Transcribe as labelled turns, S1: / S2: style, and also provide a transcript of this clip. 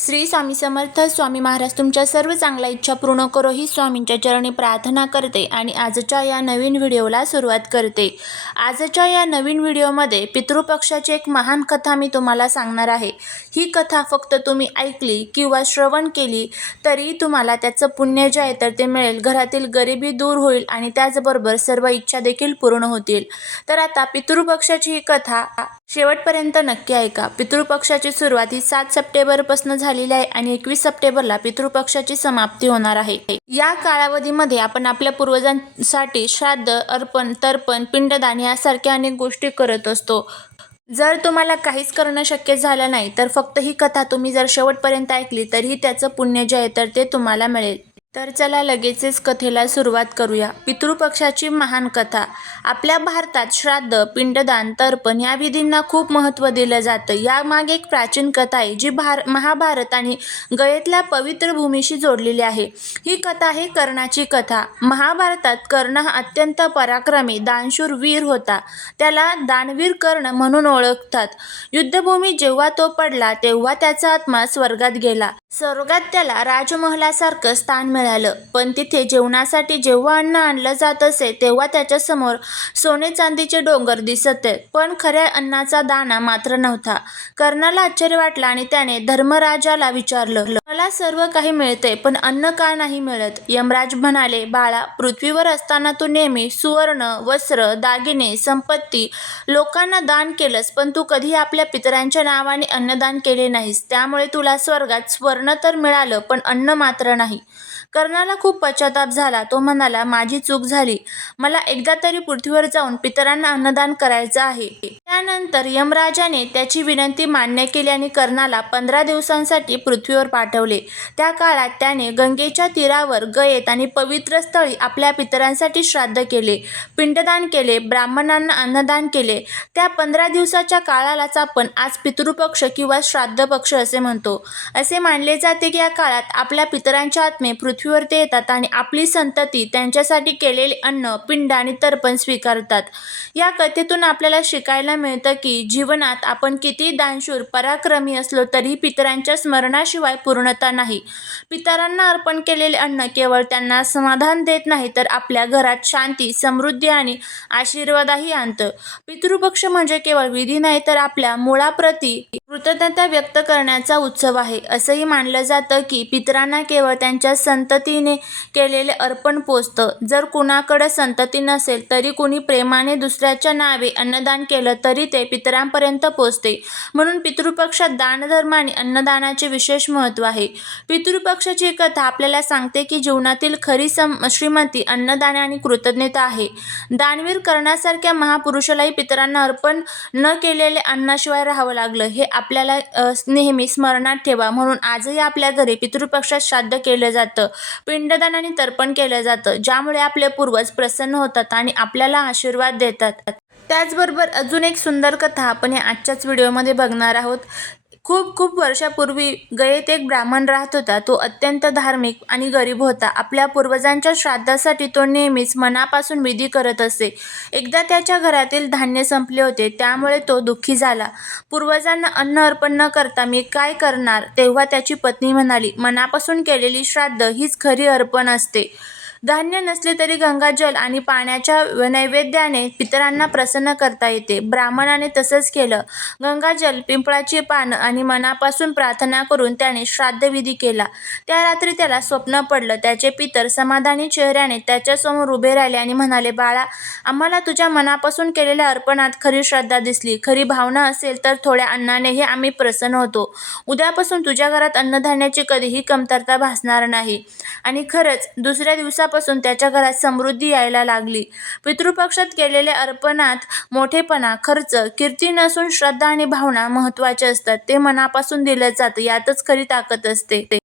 S1: श्री स्वामी समर्थ स्वामी महाराज तुमच्या सर्व चांगल्या इच्छा पूर्ण करो ही स्वामींच्या चरणी प्रार्थना करते आणि आजच्या या नवीन व्हिडिओला सुरुवात करते. आजच्या या नवीन व्हिडिओमध्ये पितृपक्षाची एक महान कथा मी तुम्हाला सांगणार आहे. ही कथा फक्त तुम्ही ऐकली किंवा श्रवण केली तरी तुम्हाला त्याचं पुण्य जे आहे तर ते मिळेल. घरातील गरिबी दूर होईल आणि त्याचबरोबर सर्व इच्छा देखील पूर्ण होतील. तर आता पितृपक्षाची ही कथा शेवटपर्यंत नक्की ऐका. पितृपक्षाची सुरुवात ही सात सप्टेंबरपासून झालेली आहे आणि एकवीस सप्टेंबरला पितृपक्षाची समाप्ती होणार आहे. या कालावधीमध्ये आपण आपल्या पूर्वजांसाठी श्राद्ध अर्पण तर्पण पिंडदान यासारख्या अनेक गोष्टी करत असतो. जर तुम्हाला काहीच करणं शक्य झालं नाही तर फक्त ही कथा तुम्ही जर शेवटपर्यंत ऐकली तरीही त्याचं पुण्य जे आहे तर ते तुम्हाला मिळेल. तर चला लगेचच कथेला सुरुवात करूया. पितृपक्षाची महान कथा. आपल्या भारतात श्राद्ध पिंडदान तर्पण या विधींना खूप महत्त्व दिलं जातं. यामागे एक प्राचीन कथा आहे जी भार महाभारत आणि गयेतल्या पवित्र भूमीशी जोडलेली आहे. ही कथा आहे कर्णाची कथा. महाभारतात कर्ण हा अत्यंत पराक्रमी दानशूर वीर होता. त्याला दानवीर कर्ण म्हणून ओळखतात. युद्धभूमी जेव्हा तो पडला तेव्हा त्याचा आत्मा स्वर्गात गेला. स्वर्गात त्याला राजमहलासारखं स्थान मिळालं. पण तिथे जेवणासाठी जेव्हा अन्न आणलं जात असे तेव्हा त्याच्यासमोर सोने चांदीचे डोंगर दिसत. पण खऱ्या अन्नाचा दाणा मात्र नव्हता. कर्णाला आश्चर्य वाटलं आणि त्याने धर्मराजाला विचारलं मला सर्व काही मिळते पण अन्न का नाही मिळत? यमराज म्हणाले बाळा पृथ्वीवर असताना तू नेहमी सुवर्ण वस्त्र दागिने संपत्ती लोकांना दान केलंस पण तू कधी आपल्या पितरांच्या नावाने अन्नदान केले नाहीस. त्यामुळे तुला स्वर्गात स्वर्ण तर मिळालं पण अन्न मात्र नाही. कर्णाला खूप पश्चाताप झाला. तो म्हणाला माझी चूक झाली. मला एकदा तरी पृथ्वीवर जाऊन पितरांना अन्नदान करायचं आहे. त्यानंतर यमराजाने त्याची विनंती मान्य केली आणि कर्णाला पंधरा दिवसांसाठी पृथ्वीवर पाठवले. त्या काळात त्याने गंगेच्या तीरावर गयेत आणि पवित्र स्थळी आपल्या पितरांसाठी श्राद्ध केले पिंडदान केले ब्राह्मणांना अन्नदान केले. त्या पंधरा दिवसाच्या काळालाच आपण आज पितृपक्ष किंवा श्राद्ध पक्ष असे म्हणतो. असे मानले जाते की या काळात आपल्या पितरांच्या आत्मे पृथ्वी पृथ्वीवरती येतात आणि आपली संतती त्यांच्यासाठी केलेले अन्न पिंड आणि तर्पण स्वीकारतात. या कथेतून आपल्याला शिकायला मिळतं की जीवनात आपण किती दानशूर पराक्रमी असलो तरीही पितरांच्या स्मरणाशिवाय पूर्णता नाही. पितरांना अर्पण केलेले अन्न केवळ त्यांना समाधान देत नाही तर आपल्या घरात शांती समृद्धी आणि आशीर्वादही आणतं. पितृपक्ष म्हणजे केवळ विधी नाही तर आपल्या मुळाप्रती कृतज्ञता व्यक्त करण्याचा उत्सव आहे. असंही मानलं जातं की पितरांना केवळ त्यांच्या संततीने केलेले अर्पण पोचतं जर कुणाकडं संतती नसेल तरी कुणी प्रेमाने दुसऱ्याच्या नावे अन्नदान केलं तरी ते पितरांपर्यंत पोचते म्हणून पितृपक्षात दानधर्म आणि अन्नदानाचे विशेष महत्त्व आहे. पितृपक्षाची कथा आपल्याला सांगते की जीवनातील खरी सम श्रीमती अन्नदान आणि कृतज्ञता आहे. दानवीर करण्यासारख्या महापुरुषालाही पितरांना अर्पण न केलेले अन्नाशिवाय राहावं लागलं. हे आप आपल्याला नेहमी स्मरणात ठेवा. म्हणून आजही आपल्या घरी पितृपक्षात श्राद्ध केलं जातं. पिंडदान आणि तर्पण केलं जातं ज्यामुळे आपले पूर्वज प्रसन्न होतात आणि आपल्याला आशीर्वाद देतात. त्याचबरोबर अजून एक सुंदर कथा आपण या आजच्याच व्हिडिओमध्ये बघणार आहोत. खूप खूप वर्षापूर्वी गयेत एक ब्राह्मण राहत होता. तो अत्यंत धार्मिक आणि गरीब होता. आपल्या पूर्वजांच्या श्राद्धासाठी तो नेहमीच मनापासून विधी करत असे. एकदा त्याच्या घरातील धान्य संपले होते. त्यामुळे तो दुःखी झाला. पूर्वजांना अन्न अर्पण न करता मी काय करणार? तेव्हा त्याची पत्नी म्हणाली मनापासून केलेली श्राद्ध हीच खरी अर्पण असते. धान्य नसले तरी गंगाजल आणि पाण्याच्या नैवेद्याने पितरांना प्रसन्न करता येते. ब्राह्मणाने तसंच केलं. गंगाजल पिंपळाची पानं आणि मनापासून प्रार्थना करून त्याने श्राद्धविधी केला. त्या रात्री त्याला स्वप्न पडलं. त्याचे पितर समाधानी चेहऱ्याने त्याच्यासमोर उभे राहिले आणि म्हणाले बाळा आम्हाला तुझ्या मनापासून केलेल्या अर्पणात खरी श्रद्धा दिसली. खरी भावना असेल तर थोड्या अन्नानेही आम्ही प्रसन्न होतो. उद्यापासून तुझ्या घरात अन्नधान्याची कधीही कमतरता भासणार नाही. आणि खरंच दुसऱ्या दिवसापासून त्याच्या घरात समृद्धी यायला लागली. पितृपक्षात केलेल्या अर्पणात मोठेपणा खर्च कीर्ती नसून श्रद्धा आणि भावना महत्त्वाचे असतात. ते मनापासून दिलं जातं यातच खरी ताकद असते.